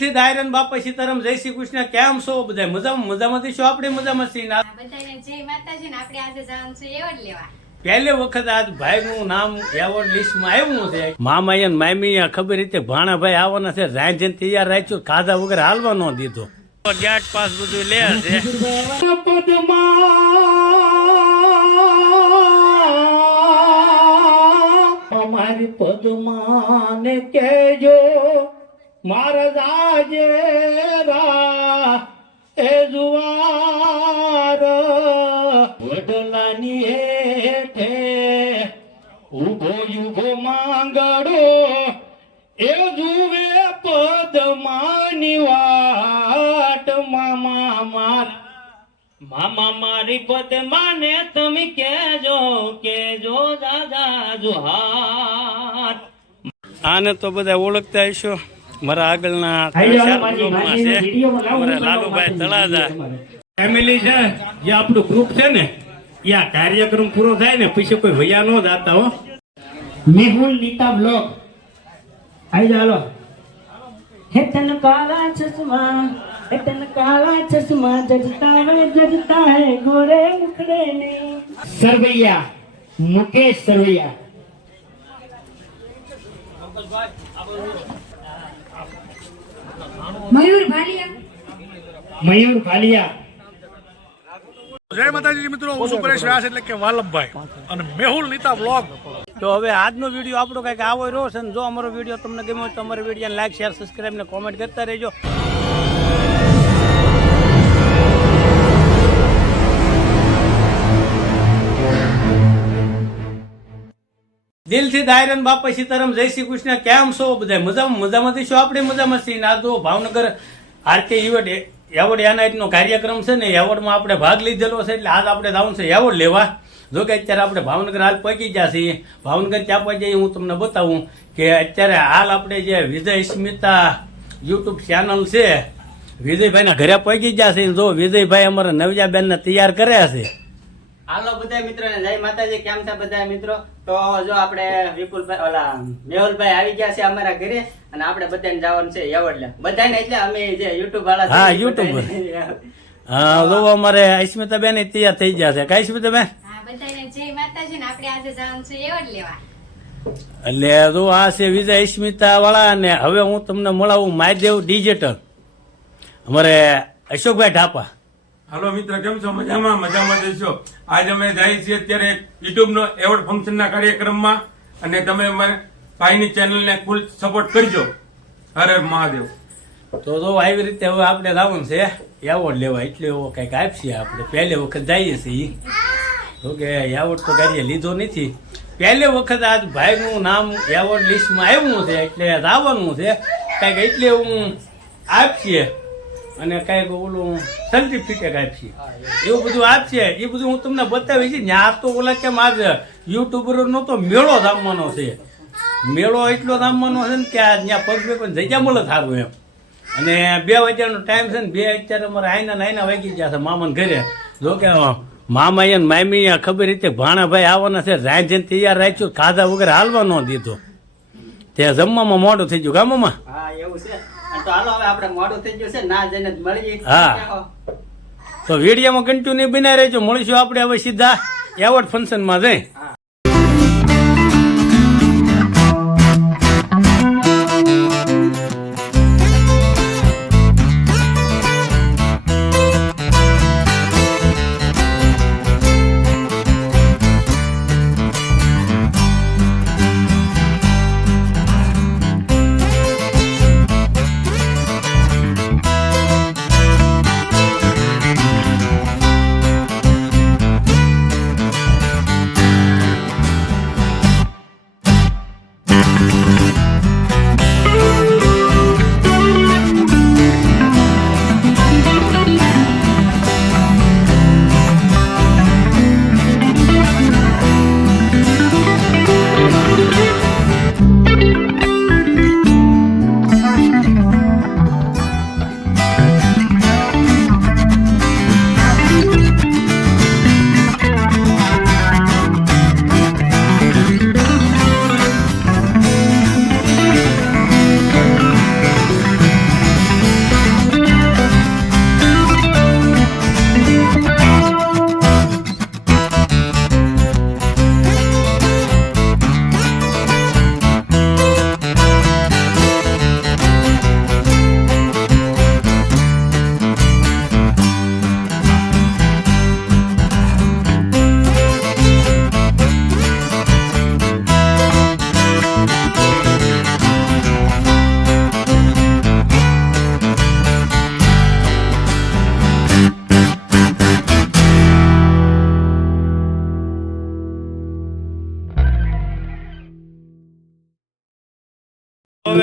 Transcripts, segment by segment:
દિલથી દાયરન બાપા સીતારામ જય શ્રી કૃષ્ણ કેમ છો બધા? મજામાં? મજામાંથી છો આપણે? મજામાં છીએ બધાને જય માતાજી ને આપણે આજે જવાનું છે એવોર્ડ લેવા. પહેલી વખત આજ ભાઈનું નામ એવોર્ડ લિસ્ટમાં આવ્યું છે. મામાએ મામીએ ખબર રીતે ભાણાભાઈ આવવાના છે રાંધીને તૈયાર રાખ્યું ખાધા વગર હાલવા ન દીધો. ગેટ પાસ બધું લે છે. અમારી પદમાને કેજો મારા રા, એ વડલાની હેઠે ઊભો યુભો માંગડો, એ જુએ પદમાની વાટ. મામા મારા, મામા મારી પદમાને તમે કેજો કેજો દાદા જોહાર. આને તો બધા ઓળખતા હશો. મારા આગળના છે. અમારા લાલુભાઈ તળાજા. ફેમિલી છે જે આપણું ગ્રુપ છે ને એ આ કાર્યક્રમ પૂરો થાય ને પછી કોઈ ભૈયા નો જાતા હો. મેહુલ નીતા બ્લોક આવી ચાલો હે તન કાલા ચશ્મા હે તન કાલા ચશ્મા જજતા હે જજતા હે ગોરે મુખડે ને. સરવૈયા મુકેશ સરવૈયા. મયુર ભાલિયા. મયુર ભાલિયા. જય માતાજી મિત્રો હું સુપરેશ પરેશ વ્યાસ એટલે કે વાલભભાઈ અને મેહુલ નીતા બ્લોગ તો હવે આજનો વીડિયો આપણો કંઈક આવો રહ્યો છે ને જો અમારો વીડિયો તમને ગમ્યો હોય તો અમારો વીડિયો લાઈક શેર સબસ્ક્રાઈબ ને કોમેન્ટ કરતા રહેજો. દિલથી દાયરન સીતારામ, જય શ્રી કૃષ્ણ, કેમ છો બધા? મજામાં? મજામાંથી છો આપણે? મજામાં છીએ. ને આ તો ભાવનગર આરકે ઇવેન્ટ એવોર્ડ એનાઇટનો કાર્યક્રમ છે ને એવોર્ડમાં આપણે ભાગ લીધેલો છે એટલે આજ આપણે જવાનું છે એવોર્ડ લેવા. જો કે અત્યારે આપણે ભાવનગર હાલ પહોંચી ગયા છીએ. ભાવનગર ત્યાં પહોંચી હું તમને બતાવું કે અત્યારે હાલ આપણે જે વિજય સ્મિતા યુટ્યુબ ચેનલ છે, વિજયભાઈના ઘરે પહોંચી ગયા છે. જો વિજયભાઈ અમારા નવજાબેનને તૈયાર કર્યા છે હાલો બધા મિત્રો ને જય માતાજી. કેમ છે બધા મિત્રો? તો જો આપણે વિપુલભાઈ ઓલા મેહુલભાઈ આવી ગયા છે અમારા ઘરે અને આપણે બધાને જવાનું છે એવોર્ડ લે બધાને એટલે અમે જે યુટ્યુબ વાળા હા, યુટ્યુબ હા લો અમારે અસ્મિતાબેન તૈયાર થઈ ગયા છે. કઈ સ્મિતાબેન હા બધાને જય માતાજી ને આપણે આજે જવાનું છે એવોર્ડ લેવા એટલે જો આ છે વિજય સ્મિતા વાળા અને હવે હું તમને મળાવું માયદેવ ડિજિટલ અમારે અશોકભાઈ ઢાપા. હાલો મિત્ર, કેમ છો? મજામાં? મજામાં જઈશો આજ અમે જઈએ છીએ અત્યારે યુટ્યુબ નો એવોર્ડ ફંક્શન ના કાર્યક્રમમાં અને તમે અમારે ભાઈની ચેનલ ને ફૂલ સપોર્ટ કરજો. હર મહાદેવ. તો જો આવી રીતે હવે આપણે લાવવાનું છે એવોર્ડ લેવા એટલે એવો કંઈક આપશે આપણે. પહેલી વખત જઈએ છીએ. તો કે એવોર્ડ તો કરીએ લીધો નથી. પહેલી વખત આજ ભાઈનું નામ એવોર્ડ લિસ્ટમાં આવ્યું છે, એટલે લાવવાનું છે. કંઈક એટલે હું આપશે અને કંઈક ઓલું સર્ટિફિકેટ આપશે એવું બધું આપશે એ બધું હું તમને બતાવી છે. ત્યાં તો ઓલા કેમ આજ યુટ્યુબરનો તો મેળો ધામવાનો છે. મેળો એટલો ધામવાનો છે ને કે આ ત્યાં પગ પણ જગ્યા મળે સારું એમ. અને બે વાગ્યાનો ટાઈમ છે ને, બે અત્યારે અમારે આઈના આઈના વાગી ગયા છે મામાને ઘરે. જો કે મામાએ ને મામીએ ખબર રીતે ભાણાભાઈ આવવાના છે, રાંધીને તૈયાર રાખ્યું, ખાધા વગર હાલવા ન દીધો. તે જમવામાં મોડું થઈ ગયું ગામમાં હા, એવું છે. તો હાલો હવે આપણે મોડું થઈ ગયું છે ના જઈને મળીએ. હા. તો વિડીયોમાં કન્ટિન્યુ બિના રહેજો. મળીશું આપણે હવે સીધા એવોર્ડ ફંક્શનમાં જઈ.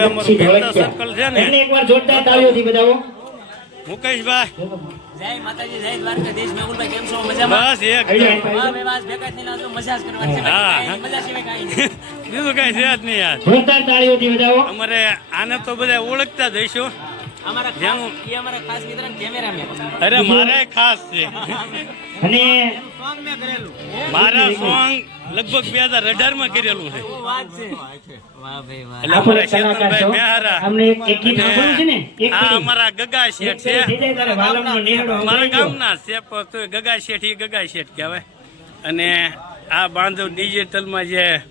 અમારું ભરતસિંહ સર્કલ છે ને. એમને એકવાર જોરદાર તાળીઓથી બધાવો મુકેશભાઈ. જય માતાજી જય દ્વારકાધીશ મેહુલભાઈ કેમ છો? મજામાં? બસ ભેગા થઈને મજા જ છે. હા, નહીં, મજા સિવાય કાંઈ નહીં. બીજું કઈ છે જ નહીં યાર. જોરદાર તાળીઓથી બધાવો અમારે આને તો બધા ઓળખતા જ હશો. અમારા ખાસ- જેનું- ઈ અમારા ખાસ મિત્ર અને cameraman. અરે મારે ખાસ છે. અને મારા સોંગ લગભગ બે હજાર અઢારમાં કરેલું છે. શું વાત છે. વાહ ભાઈ વાહ. એટલે આપણે અમારા ગગા શેઠ છે. મારા ગામના છે ગગા શેઠ એ ગગા શેઠ કહેવાય. અને આ બાંધવ ડિજિટલમાં જે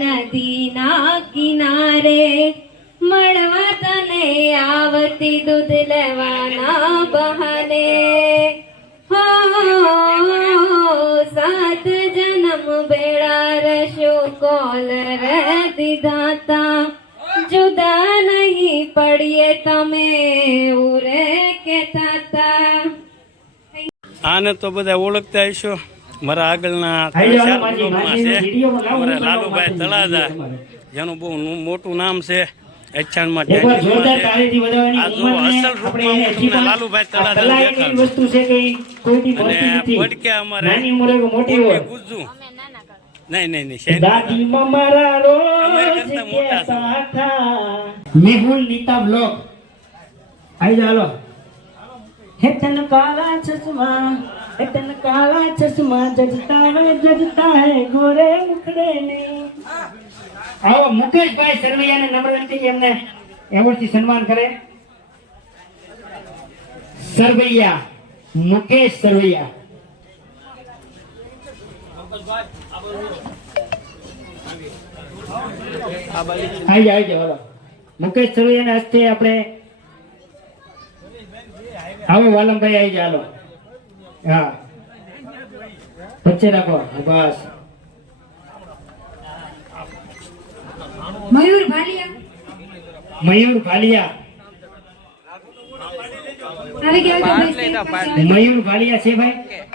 નદીના કિનારે મળવા તને આવતી દૂધ લેવાના બહાને. કોલ રહેતી દાતા જુદા નહીં પડીએ તમે ઉરે કે તાતા આને તો બધા ઓળખતા હશો. મારા આગળના છે. અમારા લાલુભાઈ તળાજા જેનું બહુ મોટું નામ છે એચ્છાણમાં આ અસલ રૂપમાં હું તમને લાલુભાઈ તળાજા દેખાડું. અને પડકે અમારે નાની નહીં નહીં નહીં. દાદી મારા રોજ. કહેતા હતા મેહુલ નીતા બ્લોક. આઈ જાલો હે તન કાલા ચશ્મા હે તન કાલા ચશ્મા જજતા હે જજતા હે ગોરે મુખડે ને. આવો મુકેશભાઈ સરવૈયાને નમ્ર વિનંતી એમને એવોર્ડથી સન્માન કરે. સરવૈયા મુકેશ સરવૈયા મુકેશ સરવૈયાના હસ્તે આપણે આવો વાલમભાઈ આવી જાલો હા. વચ્ચે રાખો. બસ. મયુર ભાલિયા. મયુર ભાલિયા. મયુર ભાલિયા છે ભાઈ?